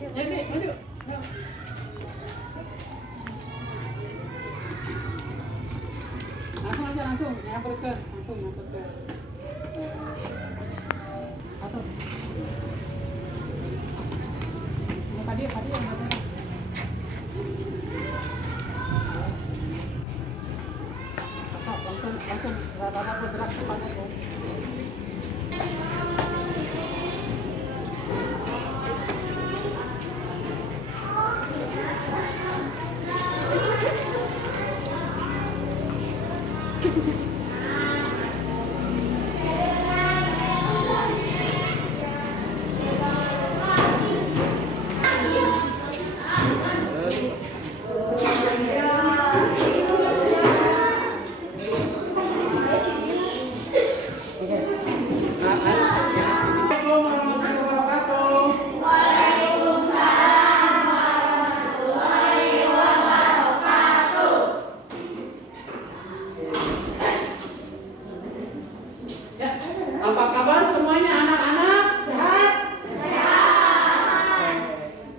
Ya, Ki, maju. Langsung aja, langsung nyamper ke. Atau. Tadi yang baca. Langsung rata-rata bergerak cepat aja. Apa kabar semuanya anak-anak? Sehat? Sehat.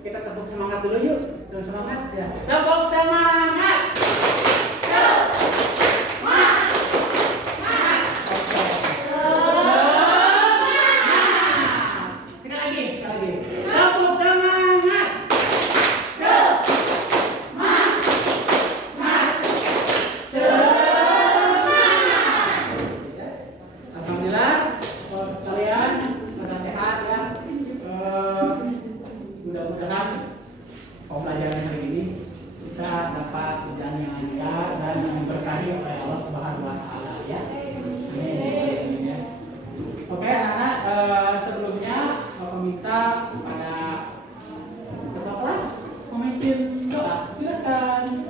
Kita tepuk semangat dulu yuk. Tepuk semangat ya. Tepuk semangat. Semangat. Oke. Sekali lagi. Tepuk semangat. Alhamdulillah. Kalian sudah sehat ya. Mudah-mudahan pembelajaran hari ini kita dapat berjalan yang lancar dan diberkahi oleh Allah Subhanahu wa taala ya. Amin ya. Oke, anak-anak, sebelumnya Bapak minta kepada ketua kelas memimpin doa. Silakan.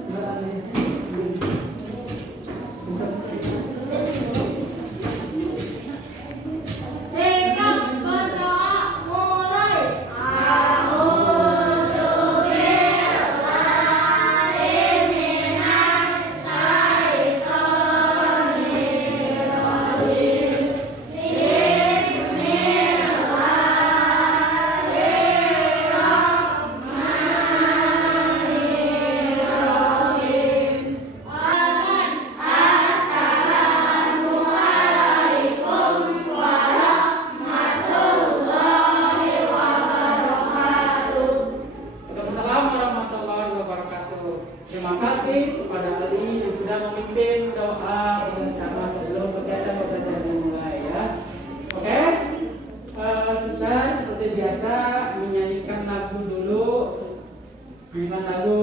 Terima kasih kepada Ali yang sudah memimpin doa bersama sebelum kegiatan dimulai ya. Oke, kita seperti biasa menyanyikan lagu dulu, menyanyikan lagu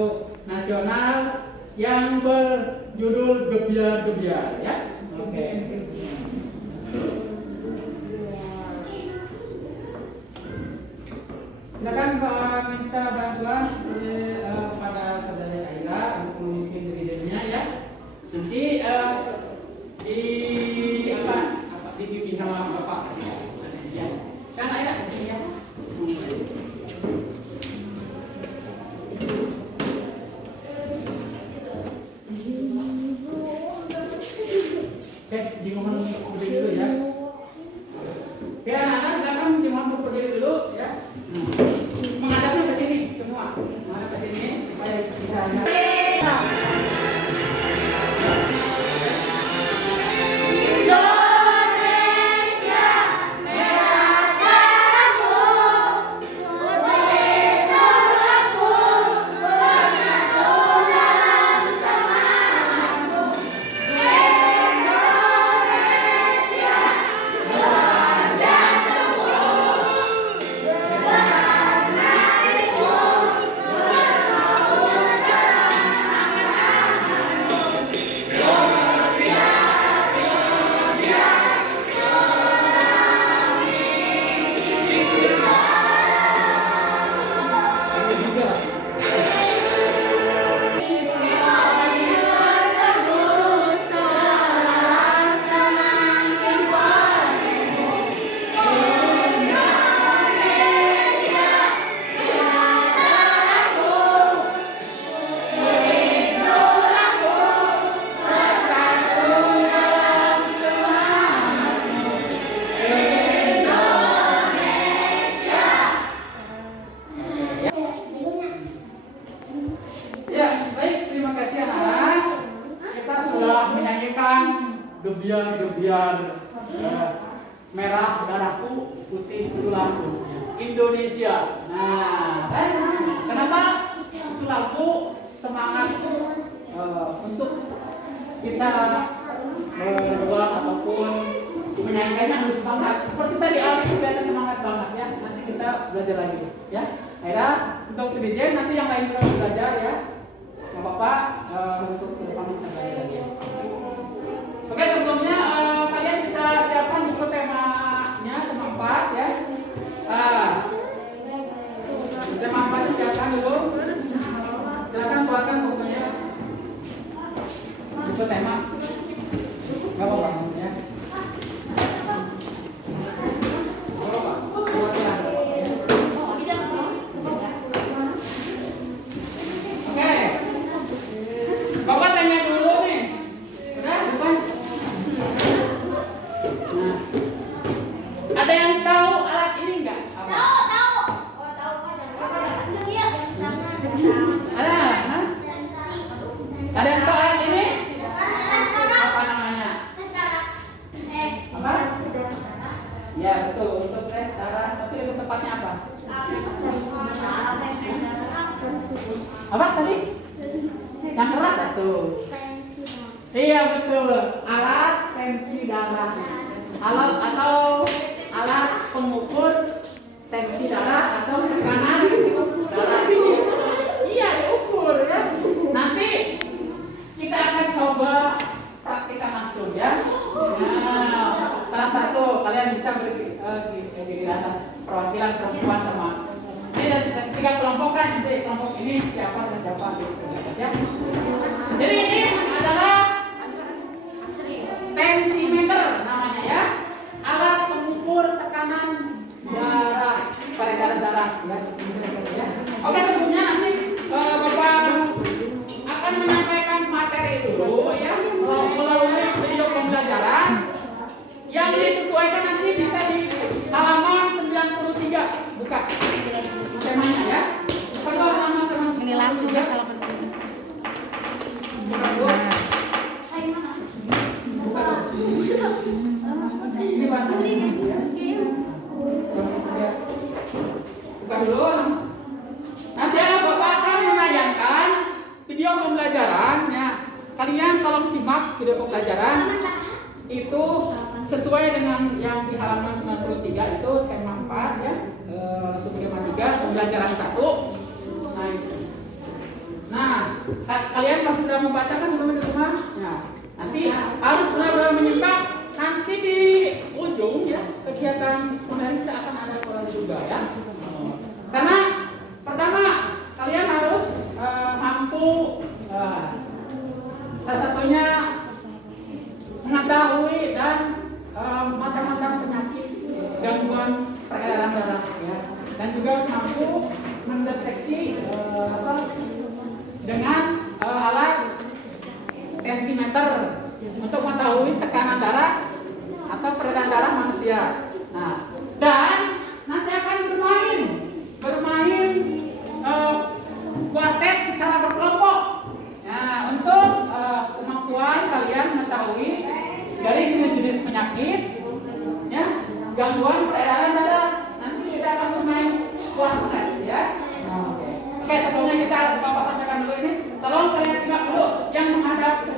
nasional yang berjudul Gebiar-Gebiar ya. Oke. Silakan minta bantuan pada saudara Aira untuk memimpin dirinya ya. Nanti dibimbing sama Bapak. Ya. Kan Aira di sini ya. Oke, dimohon untuk berdiri dulu ya. Oke, anak-anak silakan dimohon untuk berdiri dulu ya. Menghadapnya ke sini semua. Menghadap ke sini supaya bisa lihat. gebiar merah darahku, putih tulangu. Indonesia. Nah, kenapa itu lagu semangat untuk kita berjuang ataupun menyanyikannya harus semangat. Seperti tadi Ali juga ada semangat banget ya. Nanti kita belajar lagi ya. Akhirnya untuk DJ nanti yang lain juga belajar ya. Bapak untuk ke depan kita belajar lagi ya. Oke, sebelumnya kalian bisa siapkan buku temanya, tema 4 ya. Tema 4 disiapkan dulu. Silakan keluarkan bukunya. Buku tema. Gak apa-apa ya. Oke. Bapak tanya dulu nih. Udah, bukan? Nah. Ada yang tahu alat ini enggak? Apa? Tahu. Ada? Hah? Ada yang tahu alat ini? Apa namanya? Apa? Ya betul, untuk tes darah. Tapi itu tepatnya apa? Apa tadi? Yang keras itu. Iya betul, alat tensi darah. Alat atau alat pengukur tensi darah atau tekanan darah. Iya diukur ya. Nanti kita akan coba praktikkan langsung ya. Nah, salah satu kalian bisa berdasar perwakilan perempuan sama. Ini ada 3 kelompok kan, nanti kelompok ini siapa dan siapa gitu ya. Jadi ini adalah tensimeter namanya ya. Alat pengukur tekanan darah, peredaran darah ya. Oke, sebelumnya nanti Bapak akan menyampaikan materi dulu ya melalui video pembelajaran yang disesuaikan nanti bisa di halaman 93. Buka temanya ya. Buka dulu halaman 93. Ini langsung ya halaman. Buka dulu. Ini warna ya. Buka dulu. Nanti Bapak akan menayangkan video pembelajaran ya. Kalian tolong simak video pembelajaran itu sesuai dengan yang di halaman 93 itu tema 4 ya. Subtema 3 pembelajaran 1. Nah, kalian pasti sudah membacakan sebelum di rumah. Nah, nanti harus benar-benar menyimak. Nanti di ujung ya kegiatan kemarin kita akan ada pola juga ya. Karena pertama kalian harus mampu salah satunya mengetahui dan macam-macam penyakit gangguan peredaran darah ya, dan juga mampu mendeteksi dengan alat tensimeter untuk mengetahui tekanan darah atau peredaran darah manusia. Nah, dan nanti akan bermain kuartet secara berkelompok. Nah, untuk kemampuan kalian mengetahui dari jenis penyakit, ya, gangguan peredaran darah. Nanti kita akan bermain kuartet, ya. Oke, sebelumnya kita Bapak sampaikan dulu ini. Tolong kalian simak dulu yang menghadap ke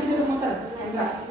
sini muter. Enggak.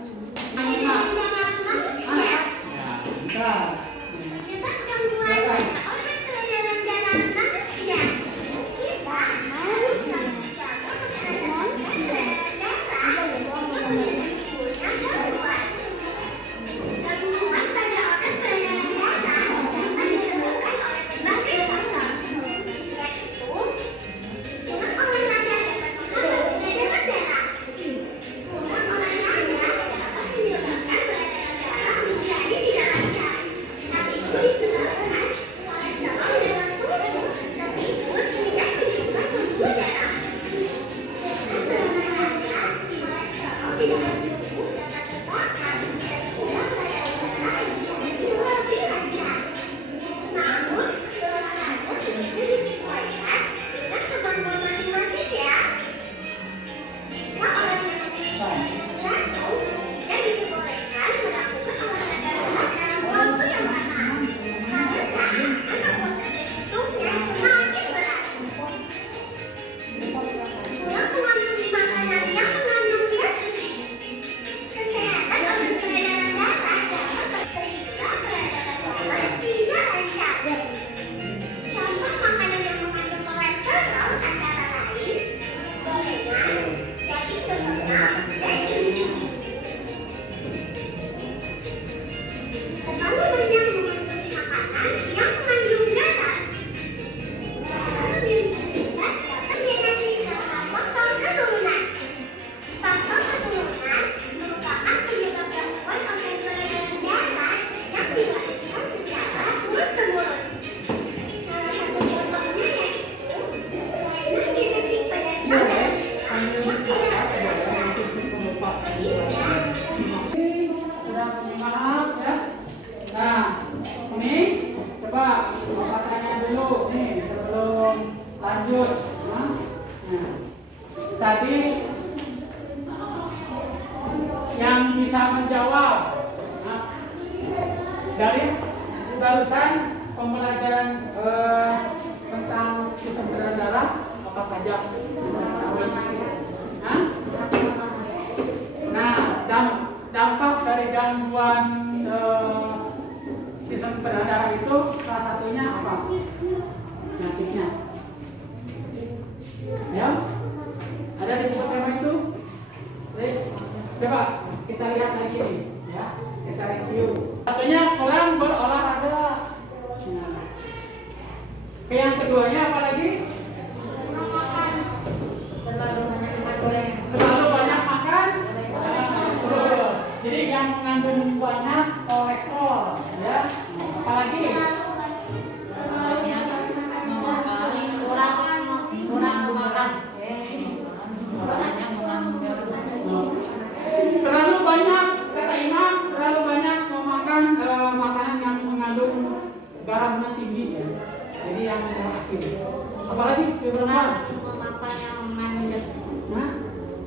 Apalagi perempuan? Makan yang mengandung zat besi. Nah,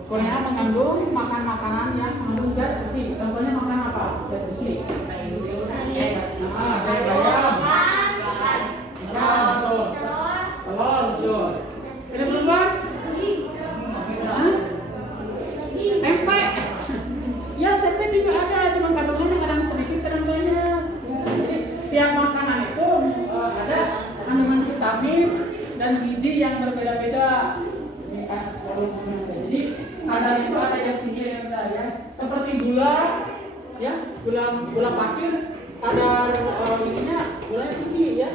Korea mengandung makan makanan yang mengandung zat besi. Contohnya makan apa? Zat besi. Nah, sayur bayam. Telur, betul. Ini perempuan? Hah? Tempe. Ya, tempe juga ada, cuma kandungannya kadang sedikit, kadang banyak. Ya, jadi tiap makanan itu ada kandungan vitamin dan gizi yang berbeda-beda. Jadi kadar itu ada yang tinggi dan rendah ya. Seperti gula, ya, gula pasir, kadar ininya gulanya tinggi ya.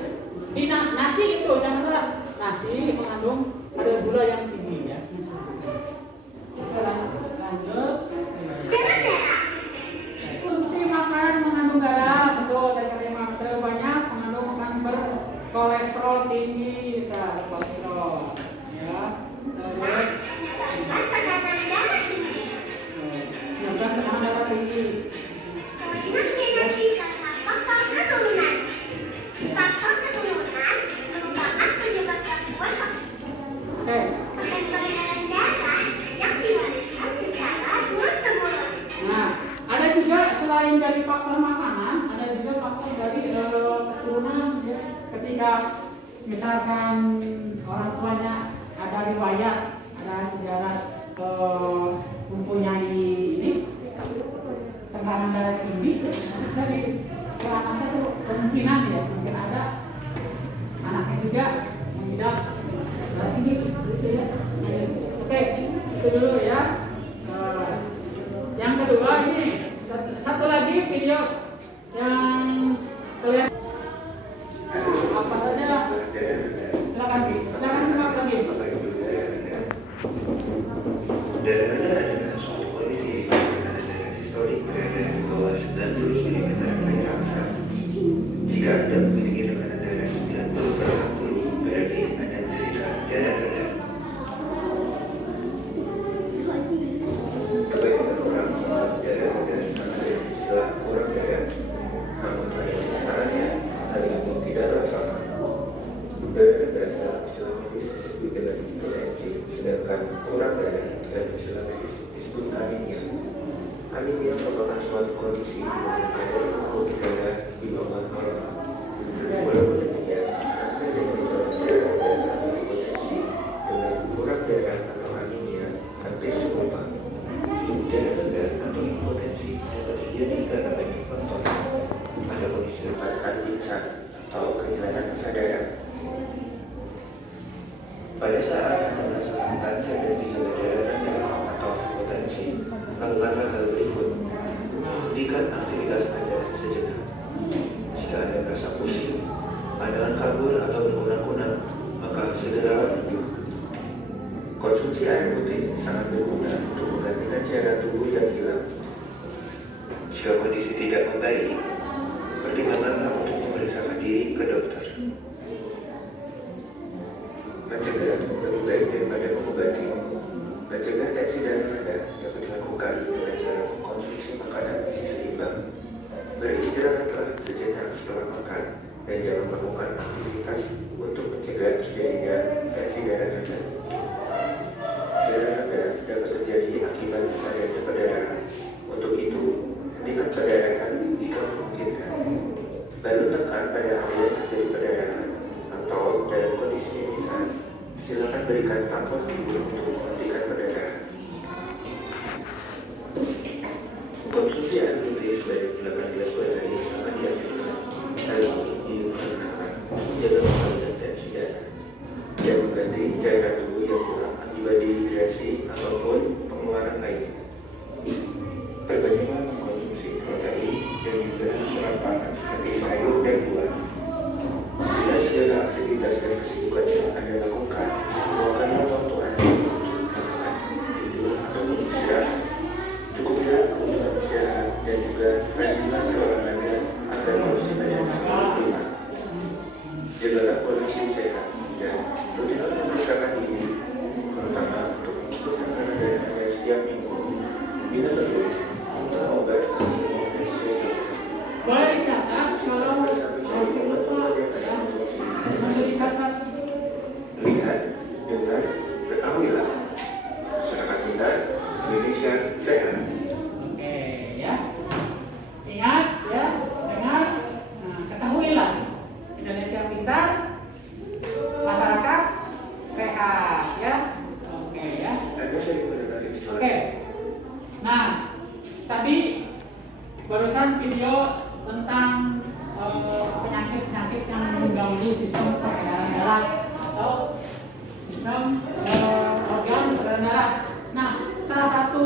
Di nasi itu jangan salah, nasi mengandung kadar gula yang tinggi ya. Oke, lanjut. Konsumsi makanan mengandung garam, betul, dan memang terlalu banyak mengandung makanan berkolesterol tinggi, kolesterol, ya. Menyebabkan tekanan darah tinggi. Faktor keturunan merupakan penyebab gangguan peredaran darah yang diwariskan secara turun-temurun. Nah, ada juga selain dari faktor makanan, ada juga faktor dari keturunan ya. Ketika misalkan orang tuanya ada riwayat, ada sejarah mempunyai ini tekanan darah tinggi, bisa di anaknya tuh kemungkinan ya mungkin ada anaknya juga mengidap darah tinggi gitu ya. Oke, itu dulu ya. Yang kedua ini satu lagi video yang kalian apa saja silakan simak lagi. Darah rendah adalah suatu kondisi di mana darah sistolik berada di bawah 90 mm air aksa. Jika Anda memiliki tekanan darah 90/60, berarti Anda menderita darah rendah. Kebanyakan orang menganggap darah rendah sama dengan istilah kurang darah. Namun pada kenyataannya, hal ini tidaklah sama. Darah rendah dalam istilah medis disebut dengan hipotensi, sedangkan kurang darah dalam istilah medis disebut anemia. Anemia merupakan suatu kondisi di mana kadar hemoglobin darah di bawah normal. Walaupun demikian, ada yang gejala darah rendah atau hipotensi dengan kurang darah atau anemia hampir serupa. Darah rendah atau hipotensi dapat terjadi karena banyak faktor. Pada kondisi dapatkan pingsan atau kehilangan kesadaran. Pada saat Anda merasakan tanda dan gejala darah rendah atau hipotensi, lakukanlah hal berikut. Hentikan aktivitas Anda sejenak. Jika Anda merasa pusing, pandangan kabur atau berkunang-kunang, maka segeralah duduk. Konsumsi air putih sangat berguna untuk menggantikan cairan tubuh yang hilang. Jika kondisi tidak membaik, pertimbangkanlah untuk memeriksakan diri ke dokter. Mencegah lebih baik daripada mengobati. Mencegah tensi darah rendah dapat dilakukan dengan cara mengkonsumsi makanan gizi seimbang. Beristirahatlah sejenak setelah makan dan jangan melakukan aktivitas untuk mencegah terjadinya tensi darah rendah. Darah rendah dapat terjadi akibat adanya perdarahan. Untuk itu, hentikan perdarahan jika memungkinkan. Lalu tekan pada area yang terjadi perdarahan atau dalam kondisi mimisan, silakan berikan tampon tubuh untuk menghentikan perdarahan. Konsumsi air putih sebanyak 8 gelas per hari sangat dianjurkan. Hal ini dikarenakan menjaga kestabilan tensi darah dan mengganti cairan tubuh yang hilang akibat dehidrasi ataupun pengeluaran lainnya. Perbanyaklah mengkonsumsi protein dan juga serat pangan seperti sayur dan buah. Bila segala aktivitas dan kesibukan yang Anda lakukan, luangkanlah waktu Anda untuk melakukan Nah, salah satu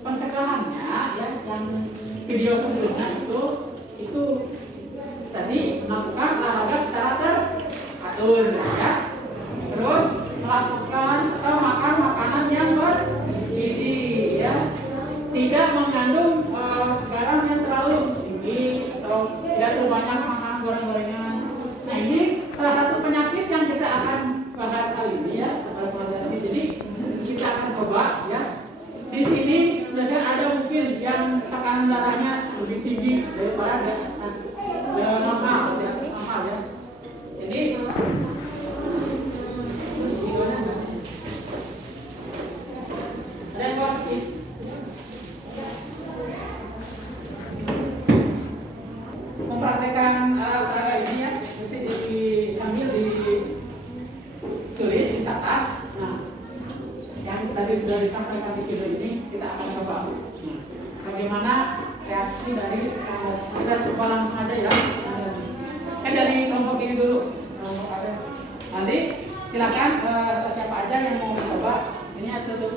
pencegahannya ya yang video sebelumnya itu tadi melakukan olahraga secara teratur ya. Terus melakukan atau makan makanan yang bergizi ya. Tidak mengandung garam yang terlalu tinggi atau tidak terlalu banyak makan goreng-gorengan. Nah, ini salah satu penyakit yang kita akan bahas kali ini ya, jadi kita akan coba ya. Di sini biasanya ada mungkin yang tekanan darahnya lebih tinggi daripada normal ya. Jadi mempraktekkan olahraga ini ya, nanti sambil ditulis, dicatat. Nah, yang tadi sudah disampaikan di video ini kita akan coba. Bagaimana reaksi dari kita coba langsung aja ya. Kan dari kelompok ini dulu. Nanti silakan siapa aja yang mau mencoba. Ini tutup.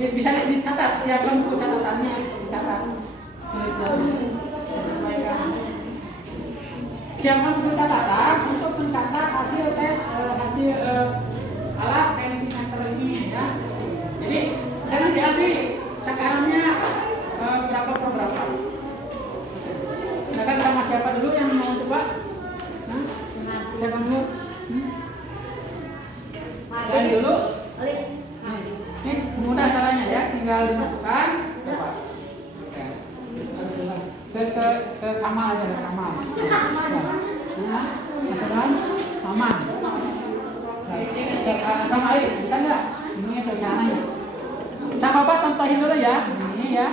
Bisa dicatat, siapkan buku catatannya, dicatat. Siapkan buku catatan untuk mencatat hasil tes alat tensimeter ini ya. Jadi jangan diambil tekanannya berapa per berapa. Silakan sama siapa dulu yang mau coba? Siapa dulu? Saya dulu. Ini mudah caranya ya, tinggal dimasukkan. Coba. Ke Kamal aja, ke Kamal. Nah, masukkan aman. Sama Ali, bisa nggak? Ini caranya. Sama Bapak contohin dulu ya. Ini ya.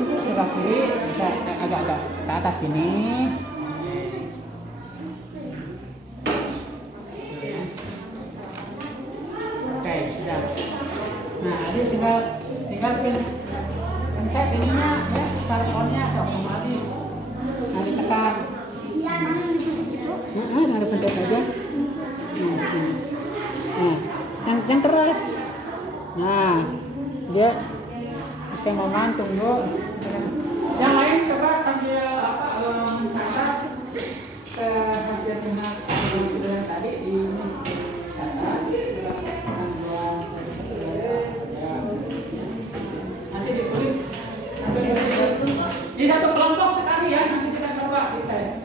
Coba kiri, bisa agak-agak ke atas gini. Oke, sudah. Nah, ini tinggal pencet ininya ya, start on-nya sama tadi. Nah, ditekan. Ada pencet aja. Nah, yang keras. Nah, dia kita momen tunggu. Yang lain coba sambil mencatat ke hasil simak yang sudah tadi di catat. Nanti ditulis. Di satu kelompok sekali ya, nanti kita coba dites.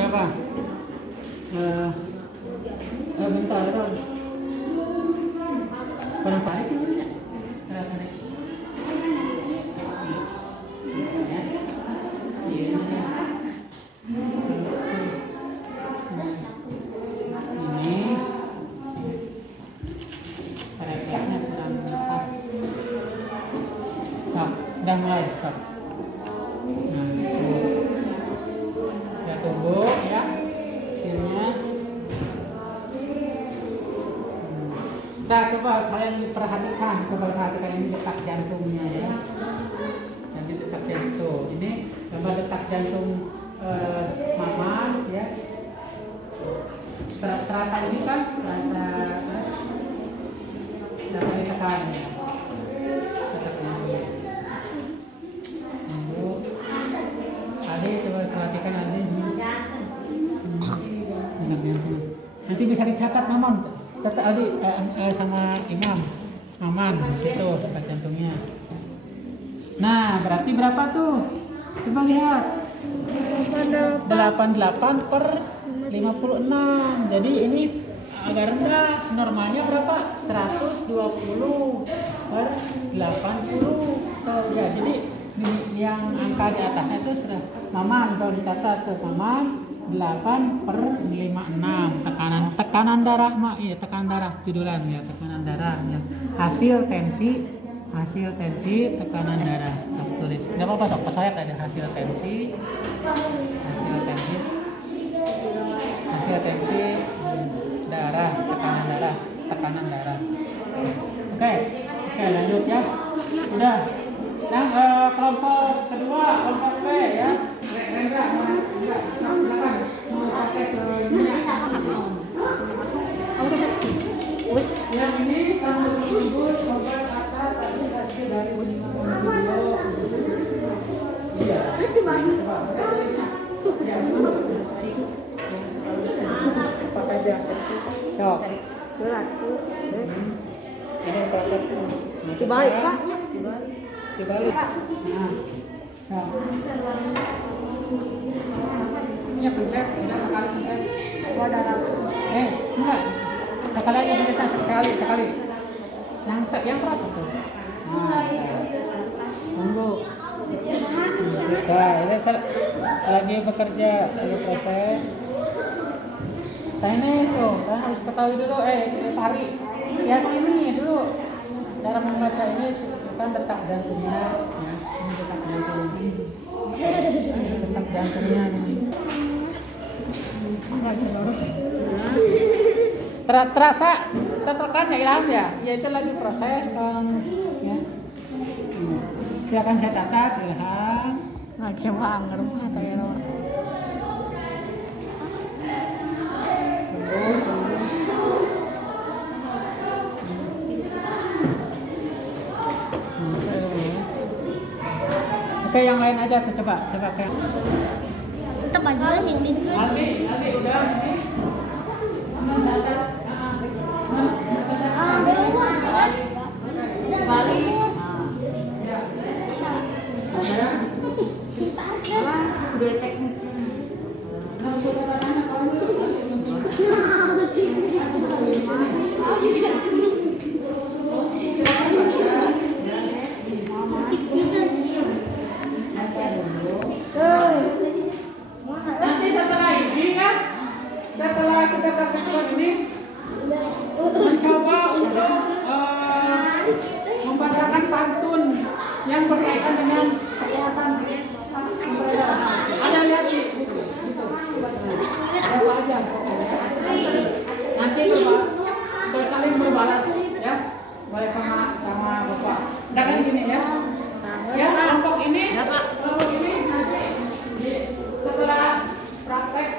Berapa? Bentar. Kurang balik ya? Udah mulai, stop. Nah, ya tunggu ya hasilnya. Nah, coba kalian perhatikan ini detak jantungnya ya. Nanti detak jantung. Ini gambar detak jantung Maman ya. Terasa ini kan, terasa dapat ditekan ya. Coba perhatikan nanti bisa dicatat Maman, catat Aldi sama Imam Maman di situ detak jantungnya. Nah, berarti berapa tuh? Coba lihat. 88 per 56. Jadi ini agak rendah. Normalnya berapa? 120 per 80. Ya, jadi yang angka di atasnya itu sudah Maman, kalau dicatat tuh Maman 8 per 56 tekanan darah tekanan darah judulan ya, tekanan darah ya, hasil tensi tekanan darah. Tulis nggak apa-apa sok, percaya ada hasil tensi darah, tekanan darah. Oke, lanjut ya. Udah. Nah, kelompok kedua, kelompok B ya. Rendra, dari video. Iya. Itu banyak. Apa saja? Sok. Berat. Ini praktek. Dibalik, Pak. Dibalik. Nah. Ini pencet, udah sekali pencet. Enggak. Sekali aja pencet sekali. Yang keras itu. Nah, tunggu. Nah, ini lagi bekerja, lagi proses. Nah ini tuh, kalian harus ketahui dulu, Pari, yakini dulu cara membaca ini bukan detak jantungnya, ya, ini detak jantung, detak jantungnya ini. Terasa, tertekan ya Ilham ya, ya itu lagi proses kan, ya. Silakan saya catat Ilham. Nah, coba ngerem atau ya. Oke, yang lain aja tuh coba kayak. Itu baju sih ini. Aldi udah ini. Balik. Udah teknik. Nanti setelah ini kan, setelah kita praktekkan ini, mencoba untuk membacakan pantun yang berkaitan dengan kesehatan. Ada lihat sih, gitu. Berapa aja, nanti saling berbalas, ya, boleh sama bapak. Udah kan gini ya, ya kelompok ini nanti setelah praktek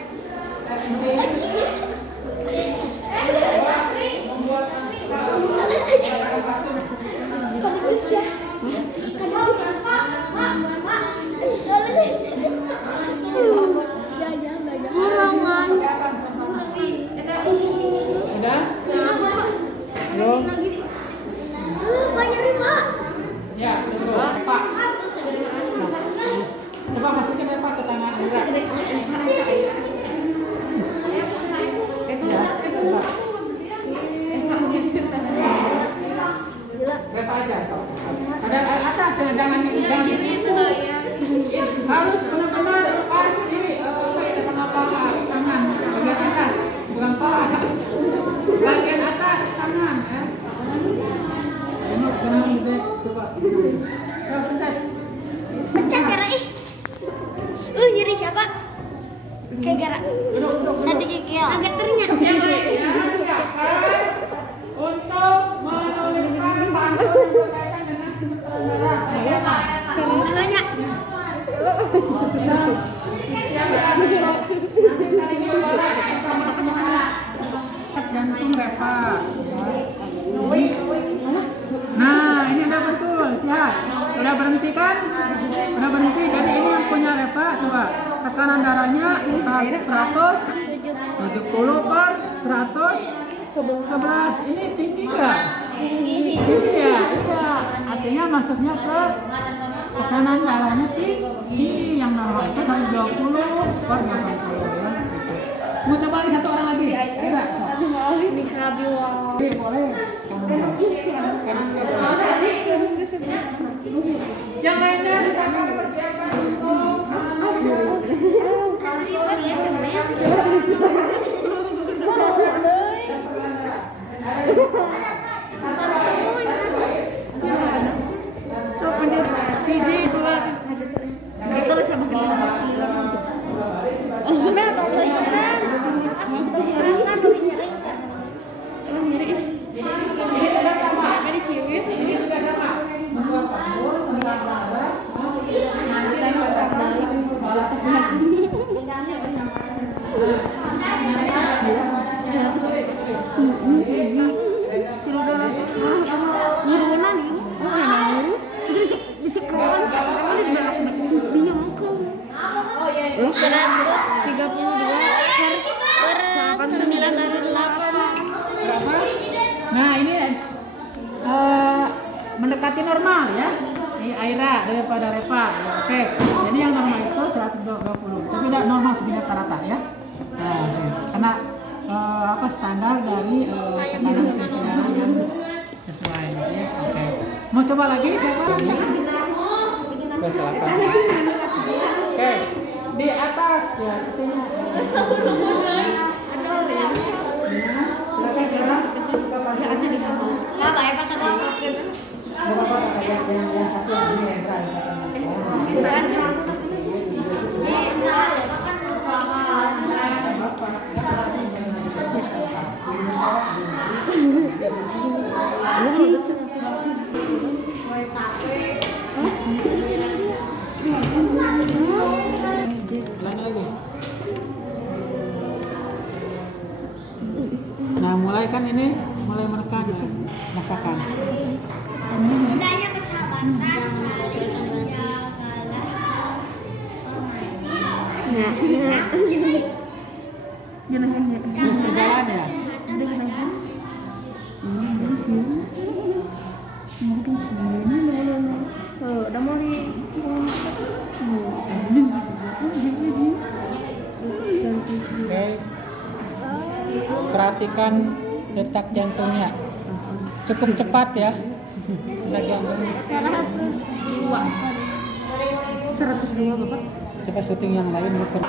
membuat udah? Belum? Ya, tunggu. Pak. Coba masukin Pak ke tangan Indra. Ya, coba. Berapa aja? Ada atas, jangan di situ. Harus benar-benar pas di tengah paha, tangan, bagian atas, bukan paha. Bagian atas tangan, ya. Benar gede, coba. Coba pencet. Pencet gara ih. Nyeri siapa? Kayak gara. Satu gigi agak ternyata. Yang lainnya silakan untuk menuliskan pantun yang berkaitan dengan sutradara. Namanya. Nanti saling berbalas bersama semuanya. Jantung Reva. Nah, ini udah betul, lihat. Udah berhenti kan? Udah berhenti. Jadi ini yang punya Reva, coba. Tekanan darahnya 170/111. Ini tinggi nggak? Tinggi. Tinggi ya? Iya. Artinya masuknya ke tekanan darahnya tinggi. Yang normal itu 120/80 ya. Mau coba lagi satu orang lagi? Ayo Mbak. Boleh. Yang lainnya misalkan persiapan untuk Aira daripada Reva. Ya, oke. Jadi yang normal itu 120. Tapi tidak normal segini rata-rata ya. Nah, karena standar dari tekanan tensinya yang sesuai ya. Oke. Mau coba lagi siapa? Oke, silakan. Oke. Di atas ya, itunya. Silakan sekarang kita pakai aja di sini. Kenapa ya pas ada apa? Berapa yang satu ini Hendra Hendra aja. lagi. Nah, mulai kan ini mulai menekan ya, rasakan. Indahnya persahabatan saling menjagalah Jalan ya. Udah mau di Oke. Perhatikan detak jantungnya. Cukup cepat ya. Detak jantungnya. 102 Bapak. Coba syuting yang lain bukan.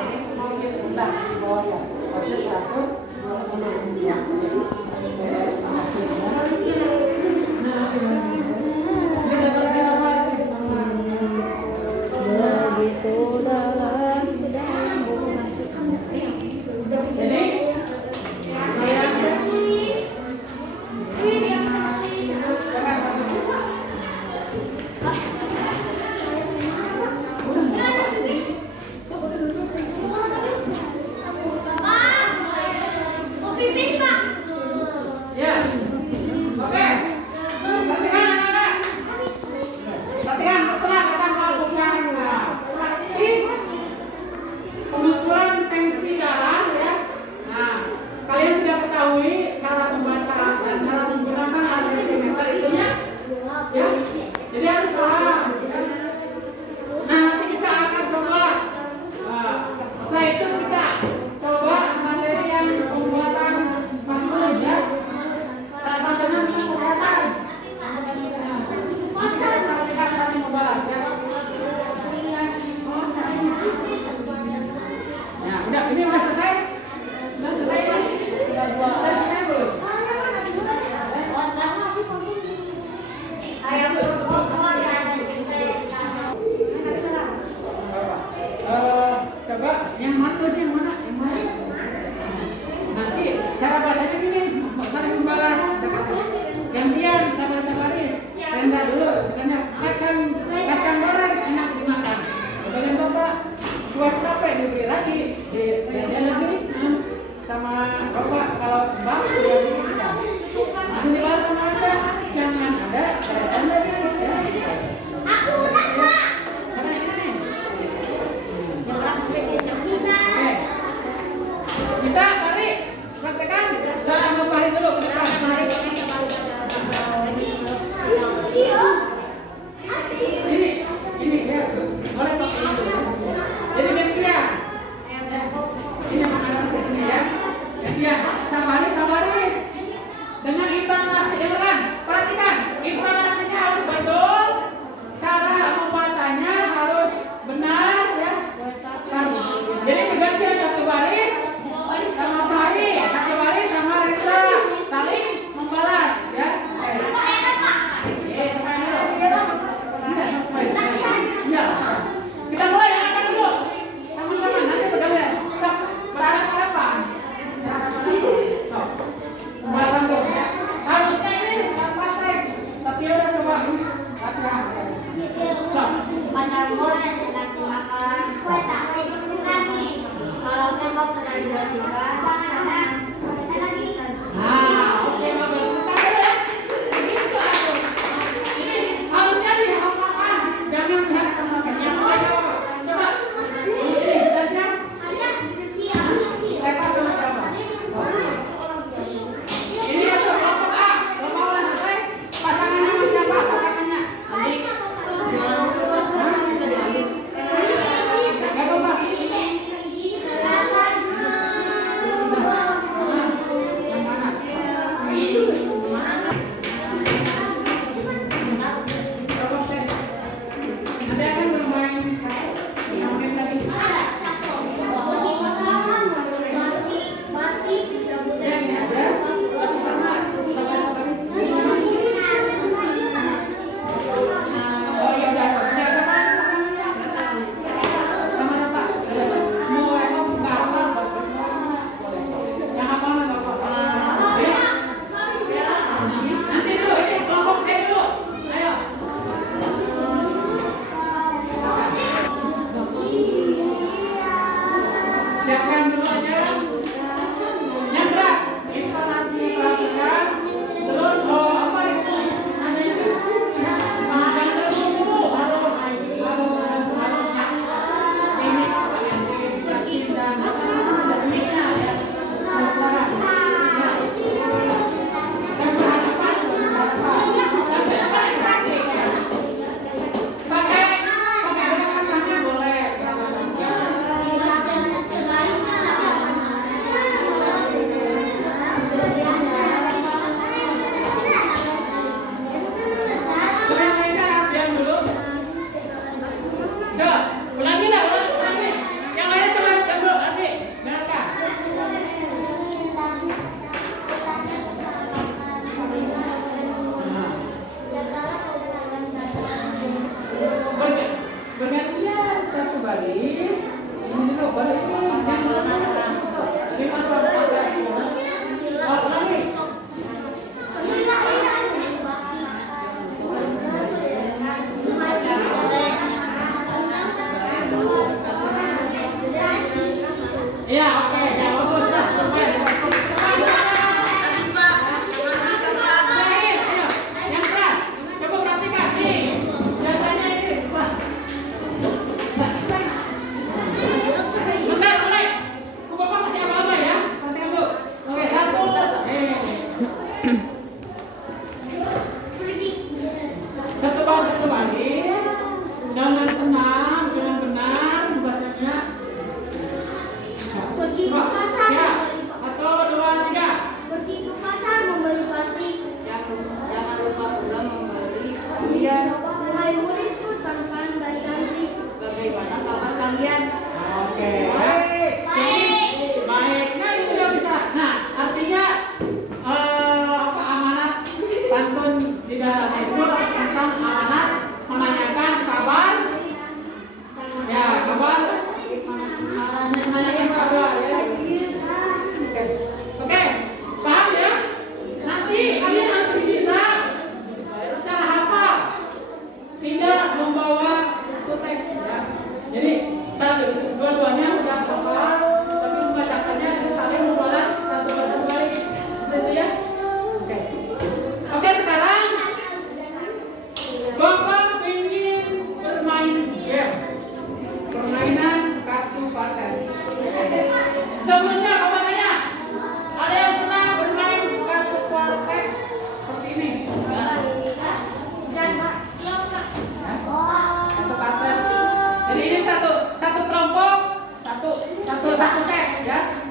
Untuk satu set ya.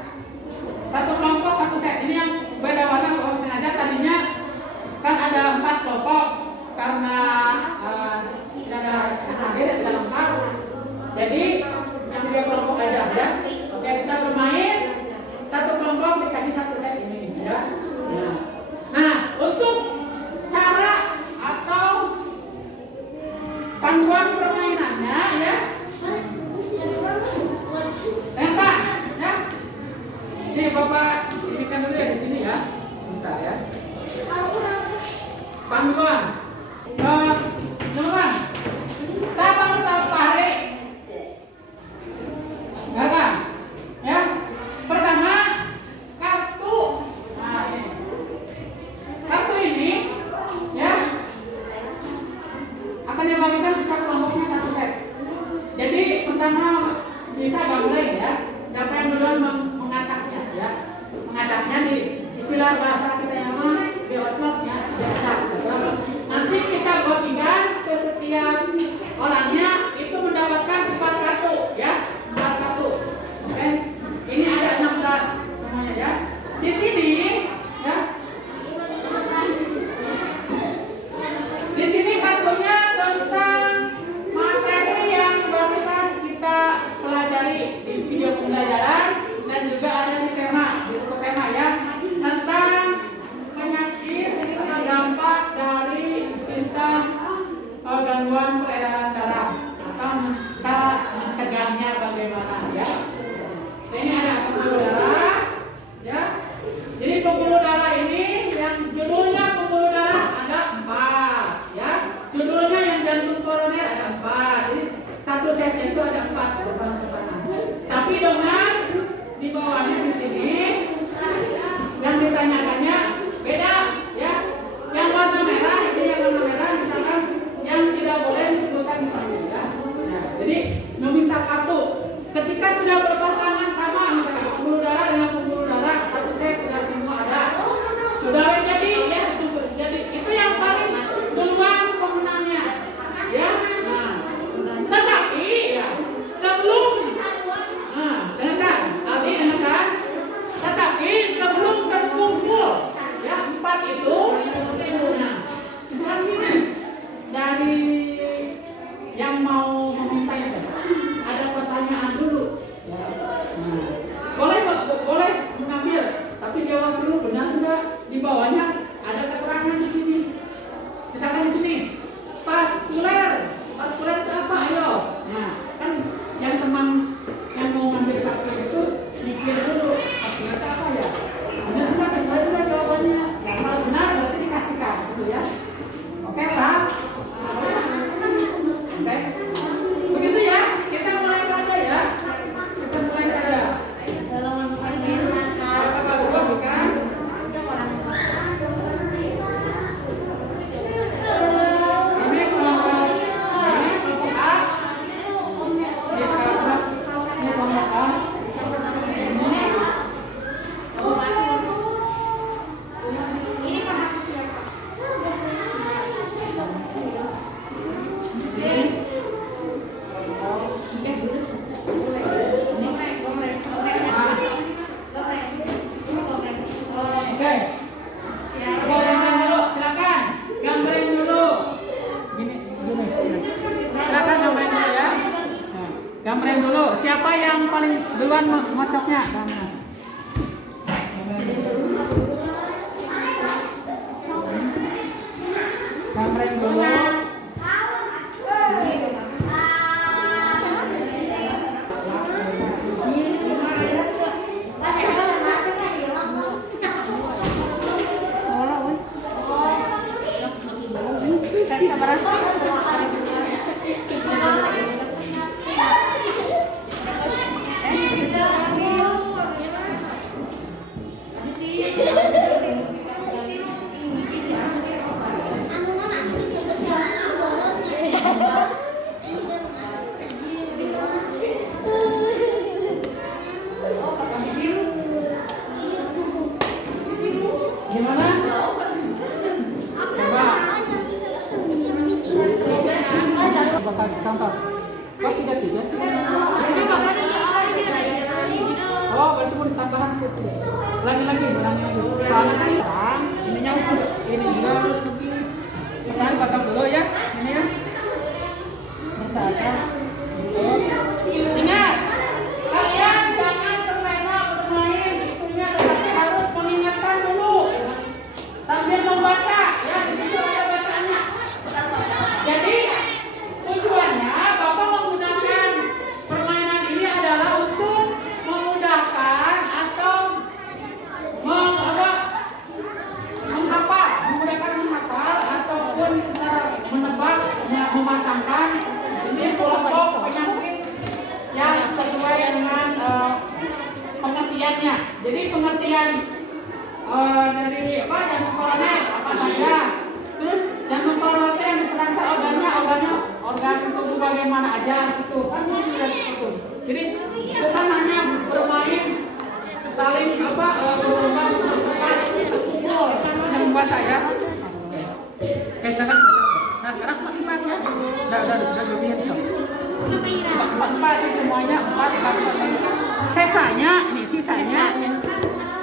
Satu kelompok satu set. Ini yang beda warna kalau sengaja tadinya kan ada 4 kelompok karena tidak ada hadir tidak lengkap. Jadi 3 kelompok aja ya. Oke, kita bermain satu kelompok dikasih satu set ini ya. Nah, untuk cara atau panduan permainannya ya. Tentang ya. Ini Bapak ini kan dulu ya di sini ya. Bentar ya. Panduan. Teman-teman. Tabang tarik. Ya kan? Ya. Pertama kartu. Nah, ini. Kartu ini ya akan dibagikan ke kelompoknya satu set. Jadi pertama bisa gambling ya. Siapa yang duluan mengacaknya ya. Mengacaknya di istilah bahasa kita yang mah diocok ya, diacak. Nanti kita bagikan ke setiap orangnya itu mendapatkan 4 kartu ya. 4 kartu. Oke. Ini ada 16 semuanya ya. Di sini ya. Di sini kartunya tentang materi yang barusan kita pelajari di video pembelajaran dan juga ada di tema, di buku tema ya, tentang penyakit atau dampak dari sistem gangguan peredaran darah atau cara mencegahnya bagaimana ya. Nah, ini ada pembuluh darah ya. Jadi pembuluh darah ini yang judulnya pembuluh darah ada 4 ya. Judulnya yang jantung koroner ada 4. Jadi satu setnya itu ada 4 depan-depanan. Tapi dengan di bawahnya di sini yang ditanyakannya beda ya. Yang warna merah ini yang warna merah misalkan yang tidak boleh disebutkan di panggil ya. Nah, jadi meminta kartu. Ketika sudah berpasangan sama misalkan pembuluh darah dengan pembuluh darah satu set sudah semua ada. Sudah jadi ya, jadi itu yang paling duluan pemenangnya ya. Nah, tetapi ya sebelum dengarkan, tadi dengarkan. Tetapi sebelum terkumpul ya 4 itu, nah, misalkan gini dari yang mau meminta itu ada pertanyaan dulu. Ya. Nah, boleh mengambil, tapi jawab dulu benar enggak. Di bawahnya ada keterangan di sini. Misalkan di sini vaskuler itu apa? Ayo. Nah, kan yang teman yang mau ngambil kartu itu mikir dulu vaskuler itu apa ya. Benar enggak sesuai dengan jawabannya. Ya, kalau benar berarti dikasihkan gitu ya. Oke, Pak? Oke. Begitu ya. Kita mulai saja ya. Kita mulai saja. Apa berdua kan? Gambarin dulu, siapa yang paling duluan ngocoknya? Gambarin dulu. Contoh, kok 33 sih? tambahan gitu. Lagi-lagi. Soalnya kan ini orang, ininya ini juga harus lebih. Sekarang kotak dulu ya, ini ya. Misalkan, ingat, kalian jangan terlena bermain itunya, tetapi harus mengingatkan dulu sambil membaca. Ya, di situ ada bacanya. Jadi tujuannya Bapak menggunakan permainan ini adalah untuk memudahkan atau menghafal ataupun menebak, memasangkan ini kelompok penyakit yang sesuai dengan pengertiannya. Jadi pengertian dari jantung koroner apa saja, terus jantung koroner yang diserang ke organ tubuh bagaimana aja gitu kan sudah gitu. Jadi bukan hanya bermain saling berlomba berkumpul yang membaca ya. Kayak sekarang sekarang 4 ya. Udah lebihan so. 4 ini semuanya 4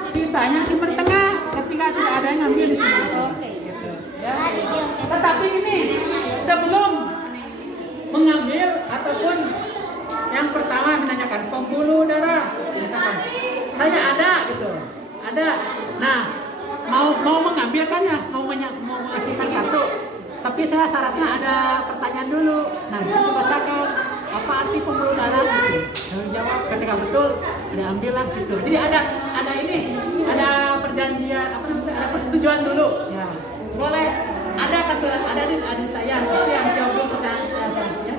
sisanya simpen tengah ketika tidak ada yang ngambil di sini. Gitu, ya. Tetapi ini sebelum mengambil ataupun yang pertama menanyakan pembuluh darah, misalkan saya ada gitu, ada. Nah, mau mengambil kan ya, mau mengasihkan kartu, tapi saya syaratnya ada pertanyaan dulu. Nah, kita bacakan apa arti pembuluh darah gitu. Jawab ketika betul, ada ambil lah gitu. Jadi ada perjanjian ada persetujuan dulu. Ya, boleh ada di saya itu yang jawab pertanyaan ya.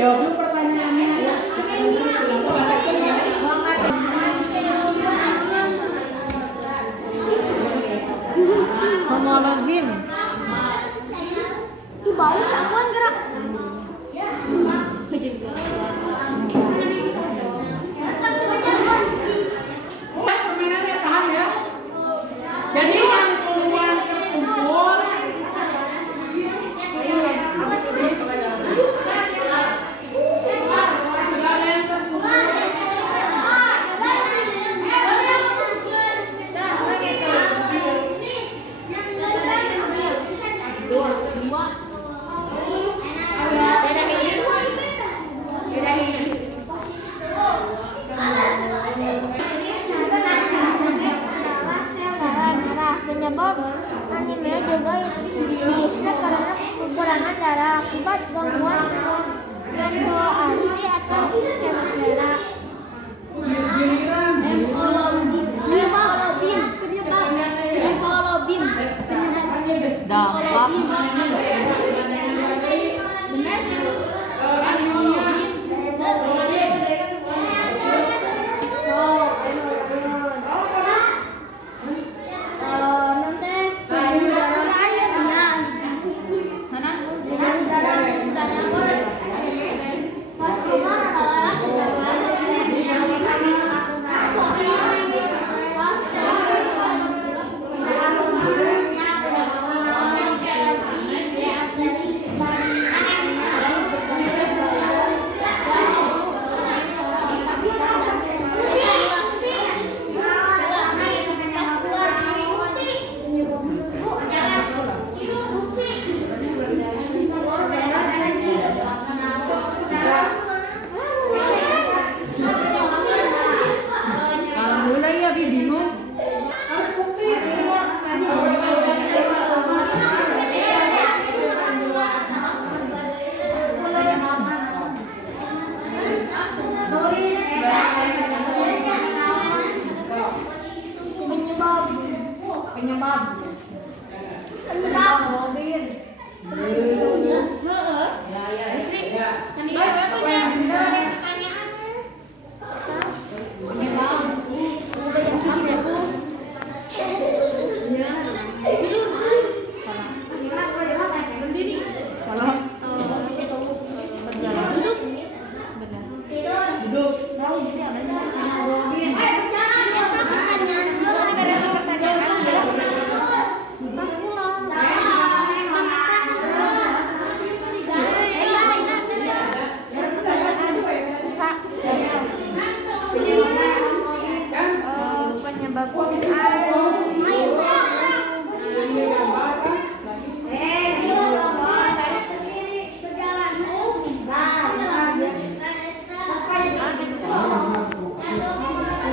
Jawab dulu pertanyaannya ya. Monologin. Di bawah sakuan gerak. Permainannya paham ya? Jadi yang keluar terkumpul Beda Anemia juga bisa karena kekurangan darah akibat gangguan menstruasi atau camar darah. Hemoglobin penyebab dampak benar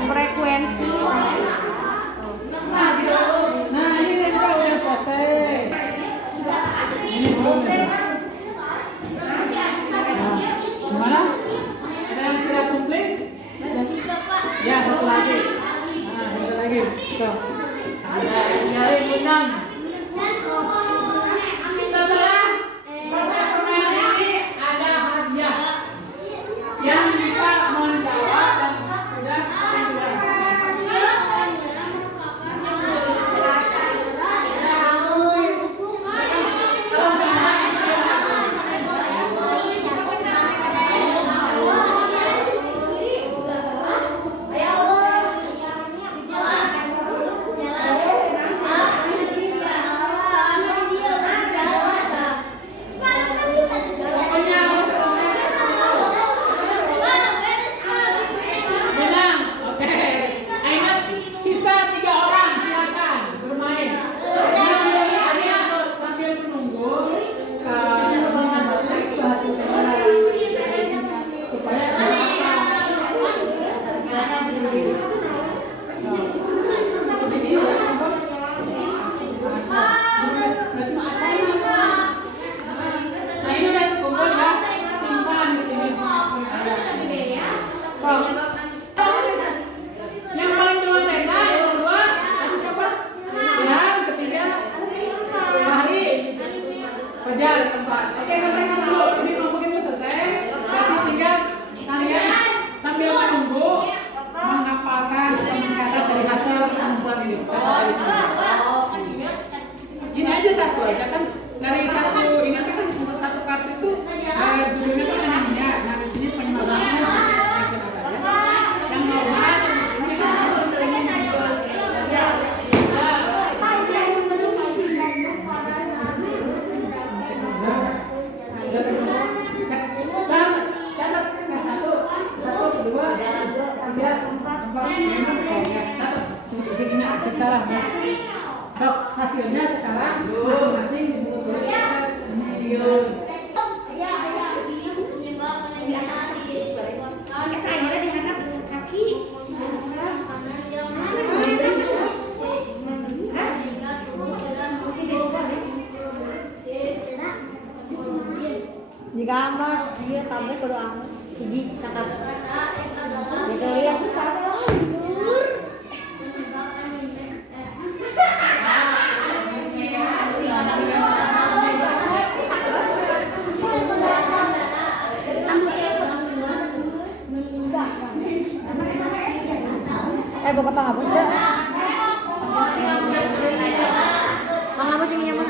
frekuensi. Nah ini Rendra udah selesai. Ini belum ya? Gimana? Ada yang sudah komplit? Ya, satu lagi. Nah, satu lagi. So, ada nyari menang. setelah selesai permainan ini ada hadiah yang bisa menjawab dan sudah Fajar keempat. Oke, selesaikan dulu. Ini kelompok ini selesai. Jadi tinggal kalian sambil menunggu menghafalkan atau mencatat dari hasil pengumpulan ini. Catat dari sini. Ini aja satu aja kan dari satu ini kan untuk satu kartu itu judulnya kan anemia. Nah di sini penyebabnya yang normal ini salah. So, hasilnya sekarang masing-masing dibuka tulis. digambar dia kabeh kudu angus hiji sakap gitu ya susah buka penghapus deh penghapus yang nyaman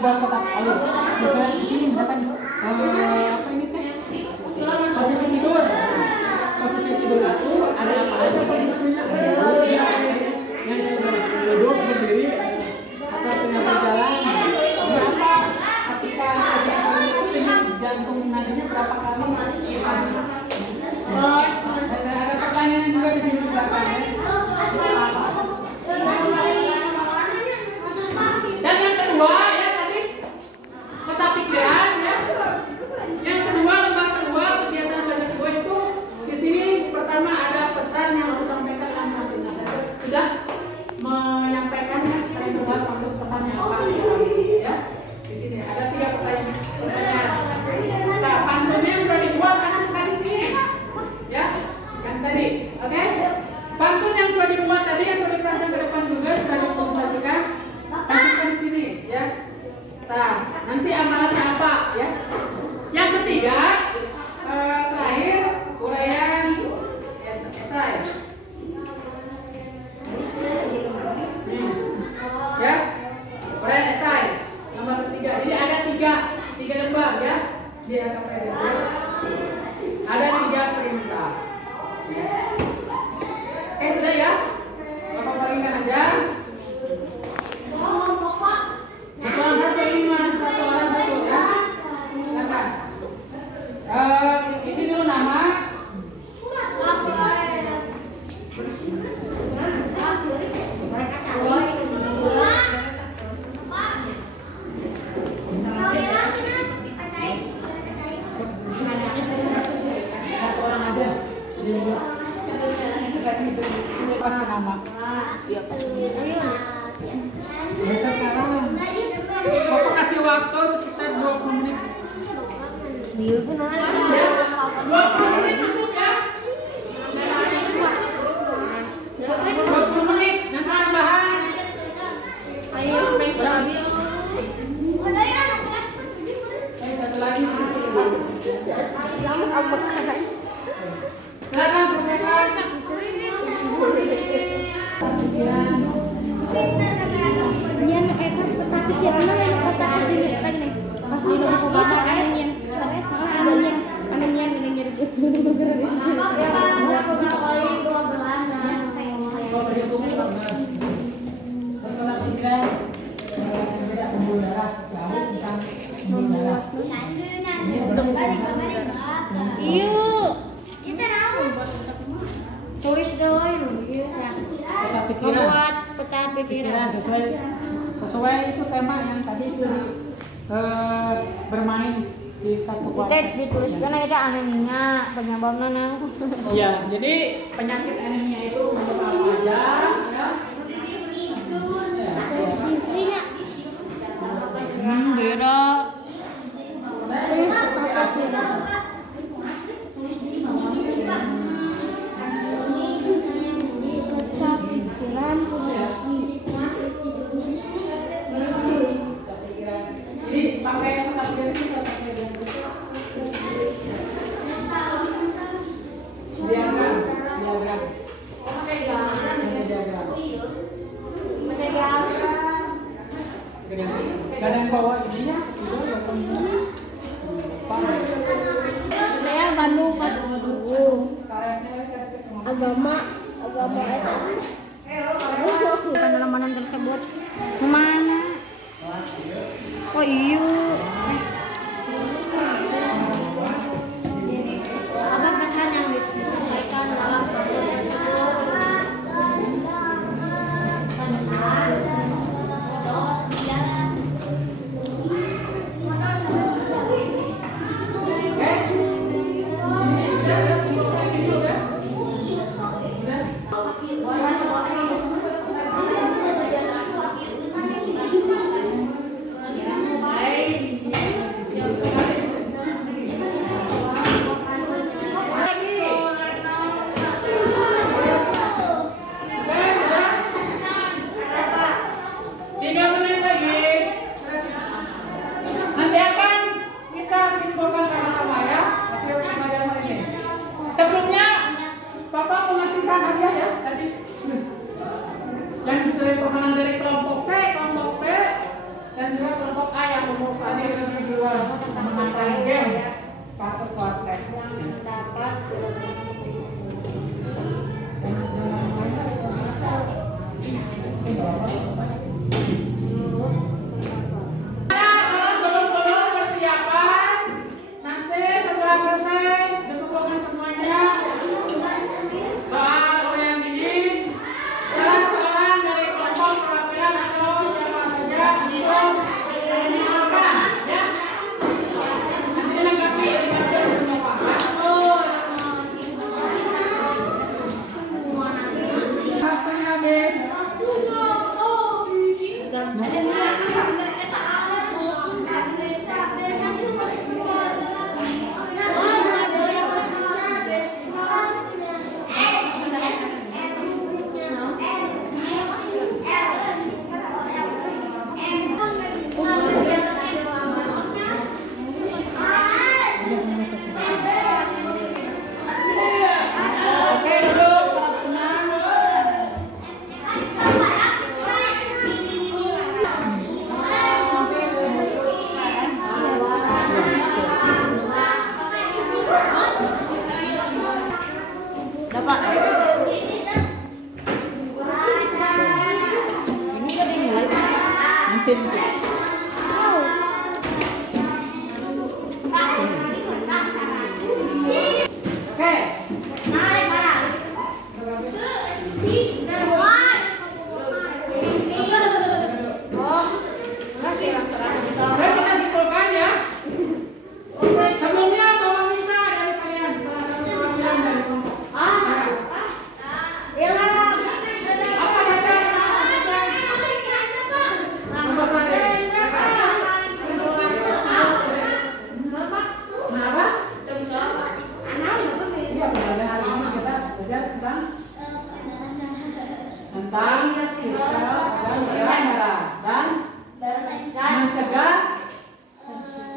dibuat kotak alur sesuai di sini misalkan apa ini teh posisi tidur itu ada apa aja posisi tidurnya yang sudah duduk berdiri atau sedang berjalan berapa ketika posisi itu jantung nadinya berapa kali ada pertanyaan juga di sini di belakang ya. Dan yang kedua ya tadi Oke, sudah ya? Bapak bagikan aja. Satu orang satu ini mah, satu orang satu ya. Silakan. Isi dulu nama. Satu orang aja. Kasih nama. Ya sekarang. Bapak kasih waktu sekitar 20 menit. 20 menit cukup ya. 20 menit nanti tambahan. Ayo, main lagi. Satu lagi. Selamat ambekan. Silakan Profesor. Nyan kan tapi dia mana yang kata tadi nih pas di rumah baca anenyan gini gitu. Yuk. Tulis doi lu Peta pikiran. membuat peta Pikiran pikiran. sesuai itu tema yang tadi sudah bermain di kartu Kita kuartet. dituliskan aja anemia penyebabnya nah. Iya, jadi penyakit anemia itu menyebab apa aja? Ya. Isinya. Beda. Peta pikiran posisi. Jadi pakai peta pikiran itu peta pikiran. Diagram. Gak ada yang bawa ininya? Saya Bandung 40. Agama itu. Bukan dalam mana tersebut. Mana? Oh iya. Apa pesan yang disampaikan dalam dari kelompok C, kelompok B, dan juga kelompok A yang umum tadi berdua memenangkan game kartu kuartet. Belum persiapan. Nanti setelah selesai dikumpulkan semuanya. Soal yang ini. Salah seorang dari kelompok perwakilan atau siapa saja untuk menyiapkan, ya. Nanti dilengkapi sebelum Bapak. belajar tentang sistem dan peredaran darah dan mencegah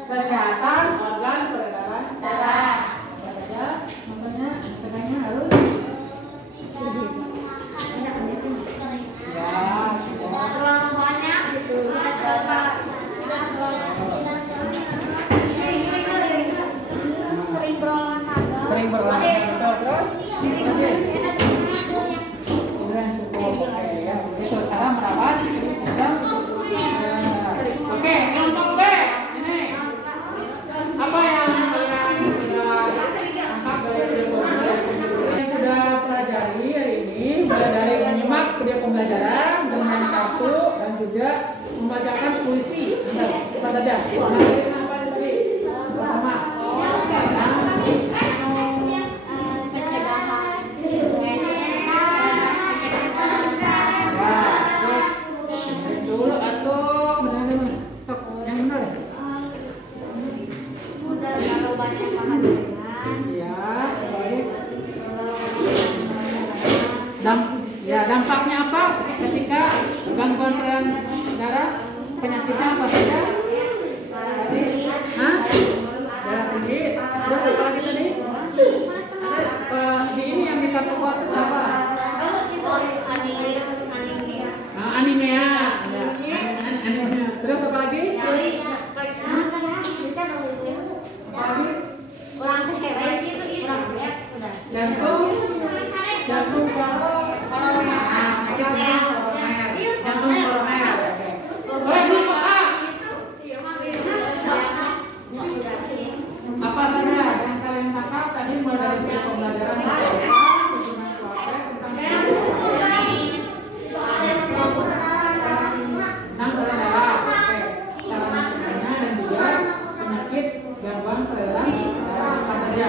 kesehatan organ peredaran darah. Apa saja? Contohnya, mencegahnya harus Terlalu banyak gitu. sering berolahraga. Betul, terus? Kemudian cukup. Oke ya, itu cara merawat sistem. Oke, kelompok B ini apa yang kalian sudah tangkap dari video yang sudah pelajari hari ini, mulai dari menyimak video pembelajaran dengan kartu dan juga membacakan puisi. Apa saja? Mengajarin apa tadi? Pertama, dampaknya apa ketika gangguan peredaran darah? Penyakitnya apa saja? Tadi, darah tinggi. Terus apa lagi tadi? Di ini yang di kartu kuartu apa? Anemia. Anemia. Terus apa lagi? Jantung koroner. Jantung koroner. Apa saja yang kalian tangkap tadi mulai dari video pembelajaran tentang darah, cara mencegahnya dan juga penyakit gangguan peredaran darah apa saja?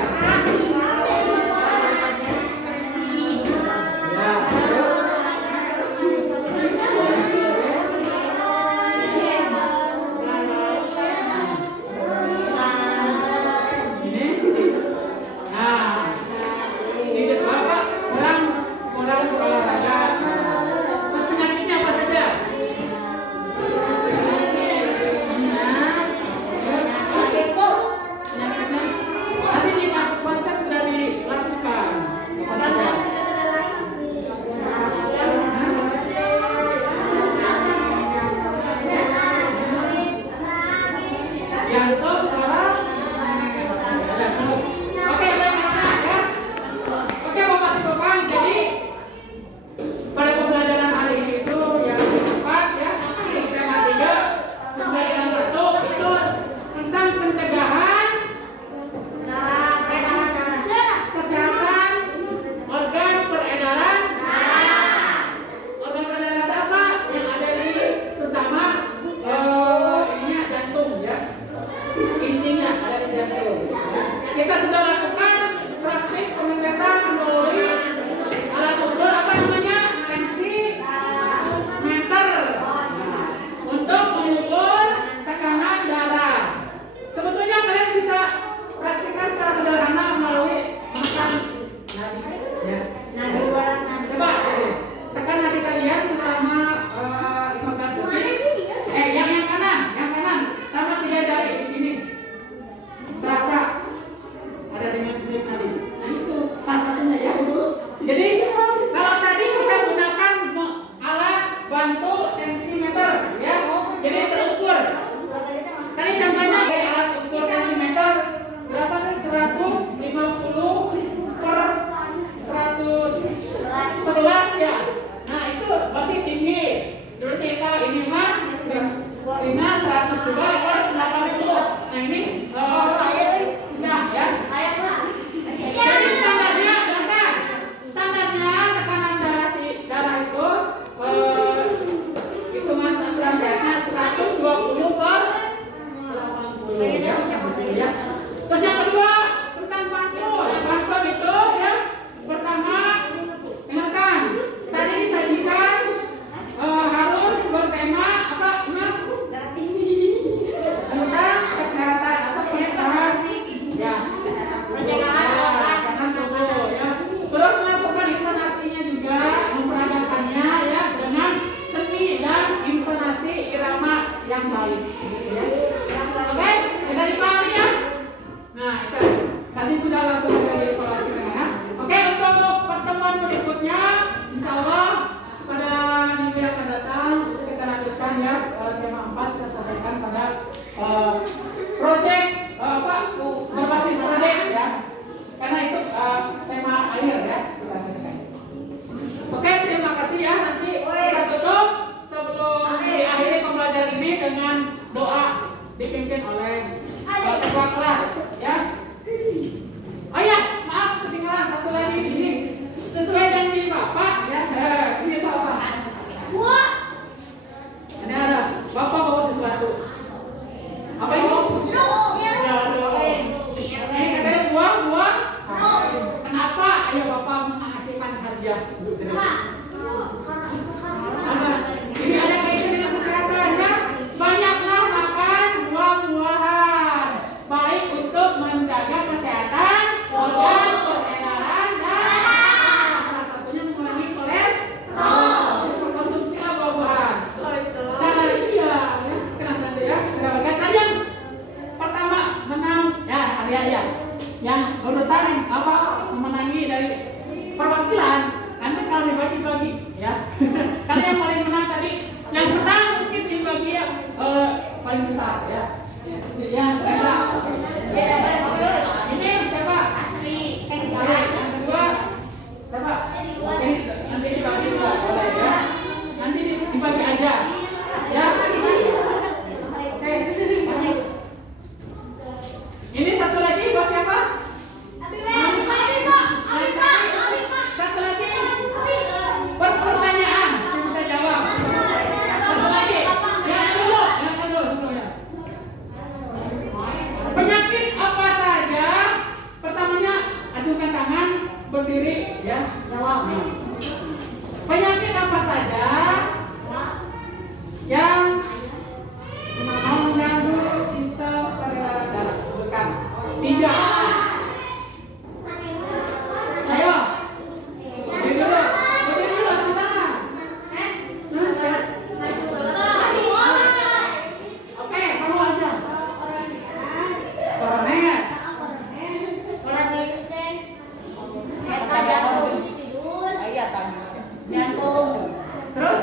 Standarnya Kenapa? Ayo Bapak mengasihkan hadiah. Ini ada kaitan dengan kesehatan ya. Banyaklah makan buah-buahan, baik untuk menjaga kesehatan organ, peredaran darah. Salah satunya mengurangi kolesterol. Berkonsumsilah buah-buahan. Cara ini ya, kenal saja ya. Tadi yang pertama menang ya, hadiah. Yang urutan apa memenangi dari perwakilan. Nanti kalau dibagi-bagi ya. Karena yang paling menang tadi, yang menang mungkin dibagi ya, paling besar ya. Yang kedua, ini siapa? Yang kedua, siapa? Nanti dibagi juga boleh ya. Nanti dibagi aja ya. Oke. Ini satu lagi buat siapa? Satu lagi buat pertanyaan yang bisa jawab. Satu lagi. Yang dulu sebelumnya. Penyakit apa saja? Pertamanya ajukan tangan, berdiri ya. Jawab. Penyakit apa saja yang mengganggu sistem peredaran darah? Bukan. Tidak. Ayo. Berdiri dulu. Berdiri dulu tangan. Oke, kamu aja. Koroner. Terus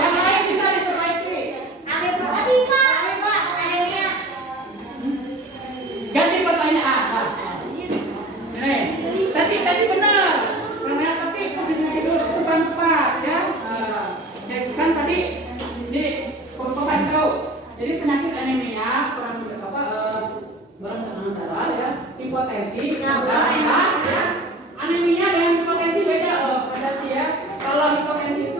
yang lain bisa diperbaiki. Ganti pertanyaan. Ini tadi benar. Pertanyaan tapi posisi tidur bukan tepat ya. Kan tadi ini Bapak tahu. Jadi penyakit anemia, kurang tekanan darah ya, hipotensi, ya. Anemia dengan hipotensi beda loh, berarti ya. Kalau hipotensi